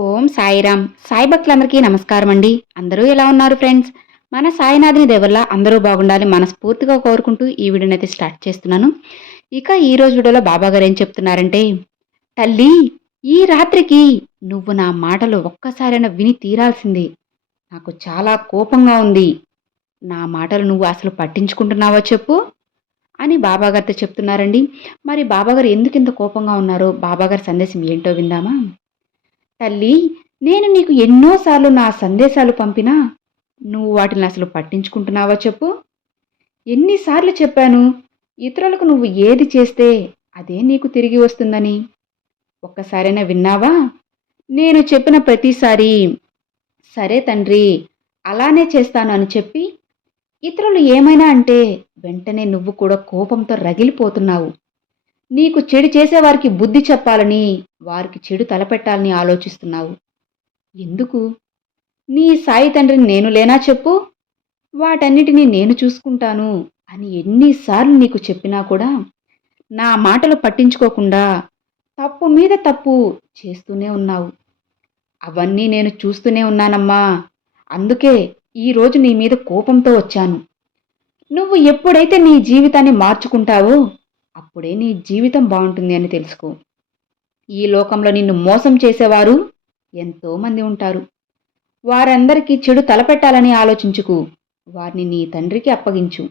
ఓం సాయిరామ్. సాయి భక్తులందరికీ నమస్కారం అండి. అందరూ ఎలా ఉన్నారు ఫ్రెండ్స్? మన సాయినాథుని దేవల్ల అందరూ బాగుండాలి మనస్ఫూర్తిగా కోరుకుంటూ ఈ వీడియోని అయితే స్టార్ట్ చేస్తున్నాను. ఇక ఈ రోజు వీడియోలో బాబా గారు ఏం చెప్తున్నారంటే తల్లి ఈ రాత్రికి నువ్వు నా మాటలు ఒక్కసారైనా విని తీరాల్సింది. నాకు చాలా కోపంగా ఉంది. నా మాటలు నువ్వు అసలు పట్టించుకుంటున్నావో చెప్పు అని బాబాగారితో చెప్తున్నారండి. మరి బాబాగారు ఎందుకు ఇంత కోపంగా ఉన్నారో బాబాగారి సందేశం ఏంటో విందామా? తల్లి నేను నీకు ఎన్నోసార్లు నా సందేశాలు పంపినా నువ్వు వాటిని అసలు పట్టించుకుంటున్నావా చెప్పు? ఎన్నిసార్లు చెప్పాను ఇతరులకు నువ్వు ఏది చేస్తే అదే నీకు తిరిగి వస్తుందని. ఒక్కసారైనా విన్నావా? నేను చెప్పిన ప్రతిసారి సరే తండ్రి అలానే చేస్తాను అని చెప్పి ఇతరులు ఏమైనా అంటే వెంటనే నువ్వు కూడా కోపంతో రగిలిపోతున్నావు. నీకు చెడు చేసేవారికి బుద్ధి చెప్పాలని వారికి చెడు తలపెట్టాలని ఆలోచిస్తున్నావు. ఎందుకు? నీ సాయి తండ్రిని నేను లేనా చెప్పు? వాటన్నిటినీ నేను చూసుకుంటాను అని ఎన్నిసార్లు నీకు చెప్పినా కూడా నా మాటలు పట్టించుకోకుండా తప్పు మీద తప్పు చేస్తూనే ఉన్నావు. అవన్నీ నేను చూస్తూనే ఉన్నానమ్మా. అందుకే ఈరోజు నీ మీద కోపంతో వచ్చాను. నువ్వు ఎప్పుడైతే నీ జీవితాన్ని మార్చుకుంటావో అప్పుడే నీ జీవితం బాగుంటుంది అని తెలుసుకో. ఈ లోకంలో నిన్ను మోసం చేసేవారు ఎంతోమంది ఉంటారు. వారందరికీ చెడు తలపెట్టాలని ఆలోచించుకు. వారిని నీ తండ్రికి అప్పగించు.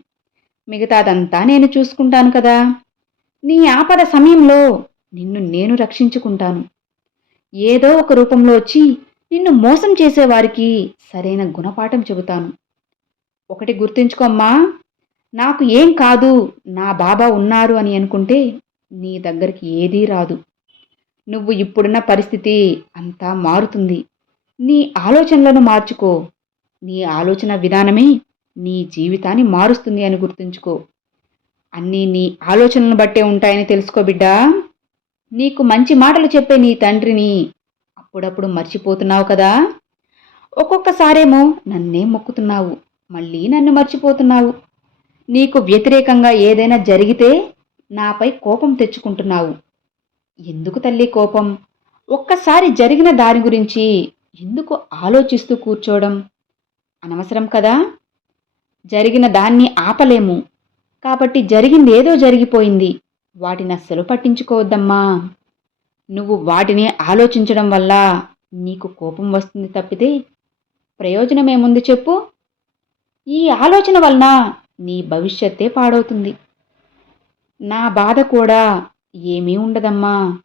మిగతాదంతా నేను చూసుకుంటాను కదా. నీ ఆపద సమయంలో నిన్ను నేను రక్షించుకుంటాను. ఏదో ఒక రూపంలో వచ్చి నిన్ను మోసం చేసేవారికి సరైన గుణపాఠం చెబుతాను. ఒకటి గుర్తుంచుకోమ్మా నాకు ఏం కాదు నా బాబా ఉన్నారు అని అనుకుంటే నీ దగ్గరికి ఏదీ రాదు. నువ్వు ఇప్పుడున్న పరిస్థితి అంతా మారుతుంది. నీ ఆలోచనలను మార్చుకో. నీ ఆలోచన విధానమే నీ జీవితాన్ని మారుస్తుంది అని గుర్తుంచుకో. అన్నీ నీ ఆలోచనలను బట్టే ఉంటాయని తెలుసుకో బిడ్డా. నీకు మంచి మాటలు చెప్పే నీ తండ్రిని అప్పుడప్పుడు మర్చిపోతున్నావు కదా? ఒక్కొక్కసారేమో నన్నే మొక్కుతున్నావు. మళ్ళీ నన్ను మర్చిపోతున్నావు. నీకు వ్యతిరేకంగా ఏదైనా జరిగితే నాపై కోపం తెచ్చుకుంటున్నావు. ఎందుకు తల్లి కోపం? ఒక్కసారి జరిగిన దాని గురించి ఎందుకు ఆలోచిస్తూ కూర్చోవడం? అనవసరం కదా? జరిగిన దాన్ని ఆపలేము. కాబట్టి జరిగింది ఏదో జరిగిపోయింది. వాటిని అస్సలు పట్టించుకోవద్దమ్మా. నువ్వు వాటిని ఆలోచించడం వల్ల నీకు కోపం వస్తుంది తప్పితే ప్రయోజనమేముంది చెప్పు? ఈ ఆలోచన వలన నీ భవిష్యత్తే పాడవుతుంది. నా బాధ కూడా ఏమీ ఉండదమ్మా.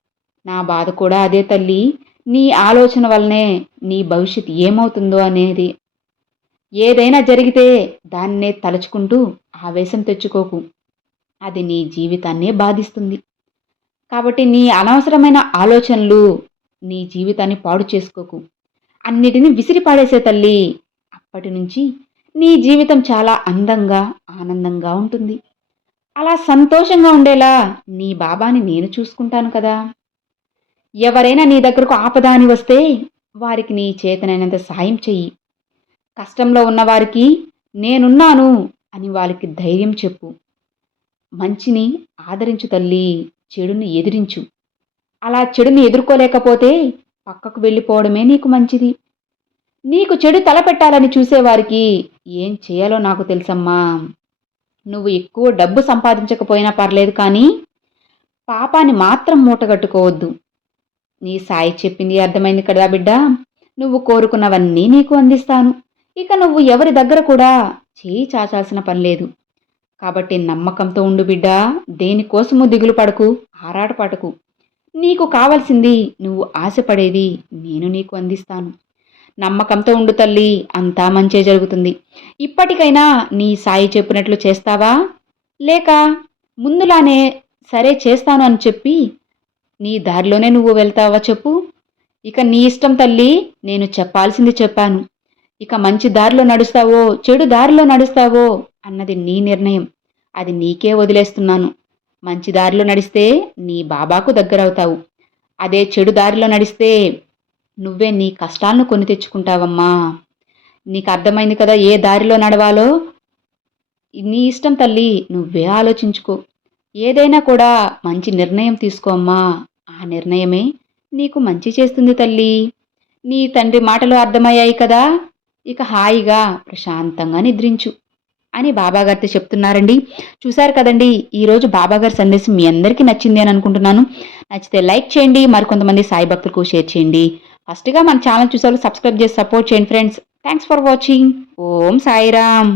నా బాధ కూడా అదే తల్లి. నీ ఆలోచన వల్లనే నీ భవిష్యత్ ఏమవుతుందో అనేది. ఏదైనా జరిగితే దాన్నే తలుచుకుంటూ ఆవేశం తెచ్చుకోకు. అది నీ జీవితాన్నే బాధిస్తుంది. కాబట్టి నీ అనవసరమైన ఆలోచనలు నీ జీవితాన్ని పాడు చేసుకోకు. అన్నిటినీ విసిరిపాడేసే తల్లి అప్పటి నుంచి నీ జీవితం చాలా అందంగా ఆనందంగా ఉంటుంది. అలా సంతోషంగా ఉండేలా నీ బాబాని నేను చూసుకుంటాను కదా. ఎవరైనా నీ దగ్గరకు ఆపద అని వస్తే వారికి నీ చేతనైనంత సాయం చెయ్యి. కష్టంలో ఉన్నవారికి నేనున్నాను అని వాళ్ళకి ధైర్యం చెప్పు. మంచిని ఆదరించు తల్లి చెడుని ఎదిరించు. అలా చెడుని ఎదుర్కోలేకపోతే పక్కకు వెళ్ళిపోవడమే నీకు మంచిది. నీకు చెడు తలపెట్టాలని చూసేవారికి ఏం చేయాలో నాకు తెలుసమ్మా. నువ్వు ఎక్కువ డబ్బు సంపాదించకపోయినా పర్లేదు కానీ పాపాన్ని మాత్రం మూటగట్టుకోవద్దు. నీ సాయి చెప్పింది అర్థమైంది కదా బిడ్డ. నువ్వు కోరుకున్నవన్నీ నీకు అందిస్తాను. ఇక నువ్వు ఎవరి దగ్గర కూడా చేయి చాచాల్సిన పని లేదు. కాబట్టి నమ్మకంతో ఉండు బిడ్డ. దేనికోసము దిగులు పడకు ఆరాటపడకు. నీకు కావలసింది నువ్వు ఆశపడేది నేను నీకు అందిస్తాను. నమ్మకంతో ఉండు తల్లి అంతా మంచే జరుగుతుంది. ఇప్పటికైనా నీ సాయి చెప్పినట్లు చేస్తావా? లేక ముందులానే సరే చేస్తాను అని చెప్పి నీ దారిలోనే నువ్వు వెళ్తావా చెప్పు? ఇక నీ ఇష్టం తల్లి నేను చెప్పాల్సింది చెప్పాను. ఇక మంచి దారిలో నడుస్తావో చెడు దారిలో నడుస్తావో అన్నది నీ నిర్ణయం. అది నీకే వదిలేస్తున్నాను. మంచి దారిలో నడిస్తే నీ బాబాకు దగ్గరవుతావు. అదే చెడు దారిలో నడిస్తే నువ్వే నీ కష్టాలను కొని తెచ్చుకుంటావమ్మా. నీకు అర్థమైంది కదా ఏ దారిలో నడవాలో? నీ ఇష్టం తల్లి నువ్వే ఆలోచించుకో. ఏదైనా కూడా మంచి నిర్ణయం తీసుకోమ్మా ఆ నిర్ణయమే నీకు మంచి చేస్తుంది తల్లి. నీ తండ్రి మాటలు అర్థమయ్యాయి కదా. ఇక హాయిగా ప్రశాంతంగా నిద్రించు అని బాబాగారితో చెప్తున్నారండి. చూశారు కదండి ఈరోజు బాబాగారి సందేశం మీ అందరికీ నచ్చింది అని అనుకుంటున్నాను. నచ్చితే లైక్ చేయండి మరికొంతమంది సాయి భక్తులకు షేర్ చేయండి. ఫస్ట్గా మన ఛానల్ చూసేవాళ్ళు సబ్స్క్రైబ్ చేసి సపోర్ట్ చేయండి friends. Thanks for watching Om Sairam.